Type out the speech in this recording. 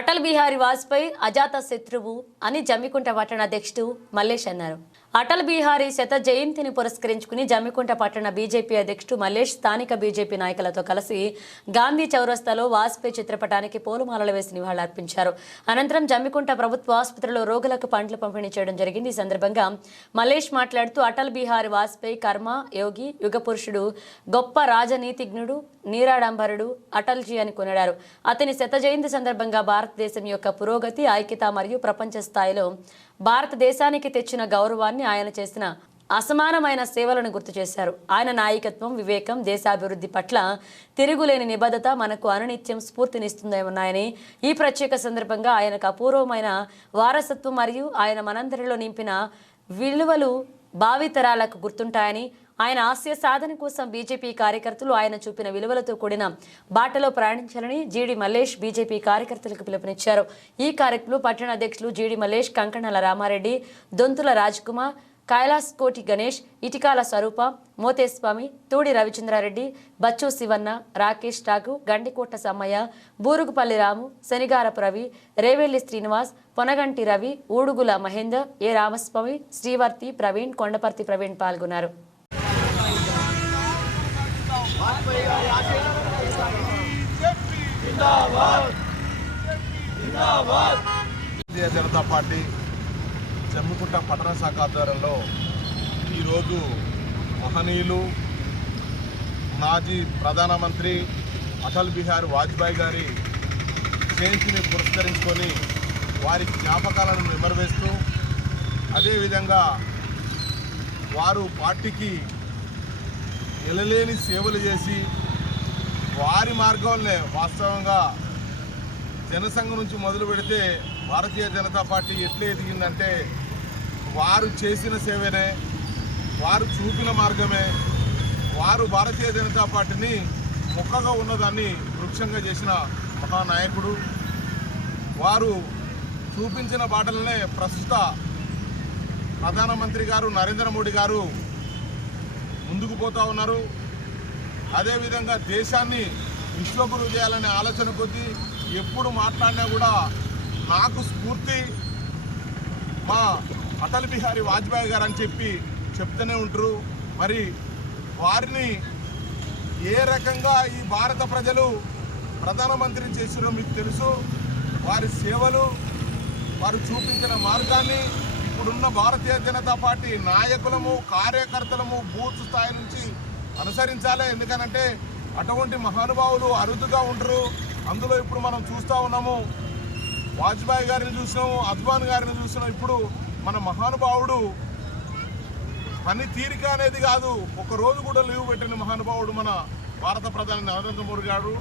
అటల్ బిహారీ వాజ్పేయి అజాత శత్రువు అని జమ్మికుంట పట్టణ అధ్యక్షుడు మల్లేష్ అన్నారు. అటల్ బిహారీ శత జయంతిని పురస్కరించుకుని జమ్మికుంట పట్టణ బీజేపీ అధ్యక్షుడు మల్లేష్ స్థానిక బీజేపీ నాయకులతో కలిసి గాంధీ చౌరస్తాలో వాజ్పేయి చిత్రపటానికి పూలమాలలు వేసి నివాళులర్పించారు అనంతరం జమ్మికుంట ప్రభుత్వ ఆసుపత్రిలో రోగులకు పండ్లు పంపిణీ చేయడం జరిగింది. ఈ సందర్భంగా మల్లేష్ మాట్లాడుతూ అటల్ బిహారీ వాజ్పేయి కర్మ యోగి యుగ పురుషుడు గొప్ప రాజనీతిజ్ఞుడు నీరాడంబరుడు అటల్జీ అని కొనడారు అతని శత జయంతి సందర్భంగా భారతదేశం యొక్క పురోగతి ఐక్యత మరియు ప్రపంచ స్థాయిలో భారతదేశానికి తెచ్చిన గౌరవాన్ని ఆయన చేసిన అసమానమైన సేవలను గుర్తు చేశారు. ఆయన నాయకత్వం వివేకం దేశాభివృద్ధి పట్ల తిరుగులేని నిబద్ధత మనకు అనునిత్యం స్ఫూర్తినిస్తుందేమన్నాయని ఈ ప్రత్యేక సందర్భంగా ఆయనకు అపూర్వమైన వారసత్వం మరియు ఆయన మనందరిలో నింపిన విలువలు భావితరాలకు గుర్తుంటాయని ఆయన ఆశయ సాధన కోసం బీజేపీ కార్యకర్తలు ఆయన చూపిన విలువలతో కూడిన బాటలో ప్రయాణించాలని జీడి మల్లేష్ బీజేపీ కార్యకర్తలకు పిలుపునిచ్చారు. ఈ కార్యక్రమంలో పట్టణ అధ్యక్షులు జీడి మల్లేష్ కంకణాల రామారెడ్డి దొంతుల రాజ్కుమార్ కైలాస్ కోటి గణేష్ ఇటికాల స్వరూప మోతేస్వామి తూడి రవిచంద్రారెడ్డి బచ్చు శివన్న రాకేష్ ఠాకు గండికోట సమ్మయ్య బూరుగుపల్లి రాము శనిగారపు రవి రేవెల్లి శ్రీనివాస్ పొనగంటి రవి ఊడుగుల మహేందర్ ఏ రామస్వామి శ్రీవర్తి ప్రవీణ్ కొండపర్తి ప్రవీణ్ పాల్గొన్నారు. భారతీయ జనతా పార్టీ జమ్మికుంట పట్టణ శాఖ ఆధ్వర్యంలో ఈరోజు మహనీయులు మాజీ ప్రధానమంత్రి అటల్ బిహారీ వాజ్పేయి గారి జయంతిని పురస్కరించుకొని వారి జ్ఞాపకాలను నెమరవేస్తూ అదేవిధంగా వారు పార్టీకి ఎలలేని సేవలు చేసి వారి మార్గంలో వాస్తవంగా జనసంఘం నుంచి మొదలు పెడితే భారతీయ జనతా పార్టీ ఎట్లా ఎదిగిందంటే వారు చేసిన సేవనే వారు చూపిన మార్గమే వారు భారతీయ జనతా పార్టీని మొక్కగా ఉన్నదాన్ని వృక్షంగా చేసిన మహానాయకుడు. వారు చూపించిన బాటలనే ప్రస్తుత ప్రధానమంత్రి గారు నరేంద్ర మోడీ గారు ముందుకు పోతా ఉన్నారు. అదేవిధంగా దేశాన్ని విశ్వగురు చేయాలనే ఆలోచన కొద్దీ ఎప్పుడు మాట్లాడినా కూడా నాకు స్ఫూర్తి మా అటల్ బిహారీ వాజ్పేయి గారు అని చెప్పి చెప్తూనే ఉంటారు. మరి వారిని ఏ రకంగా ఈ భారత ప్రజలు ప్రధానమంత్రిని చేసిరో మీకు తెలుసు. వారి సేవలు వారు చూపించిన మార్గాన్ని ఇప్పుడున్న భారతీయ జనతా పార్టీ నాయకులము కార్యకర్తలము బూత్ స్థాయి నుంచి అనుసరించాలి. ఎందుకనంటే అటువంటి మహానుభావులు అరుదుగా ఉంటారు అందులో ఇప్పుడు మనం చూస్తూ ఉన్నాము వాజ్పేయి గారిని చూసినాము అద్వాన్ గారిని చూసినాం ఇప్పుడు మన మహానుభావుడు పని తీరిక అనేది కాదు. ఒకరోజు కూడా లీవ్ పెట్టిన మహానుభావుడు మన భారత ప్రధాని నరేంద్ర మోడీ గారు.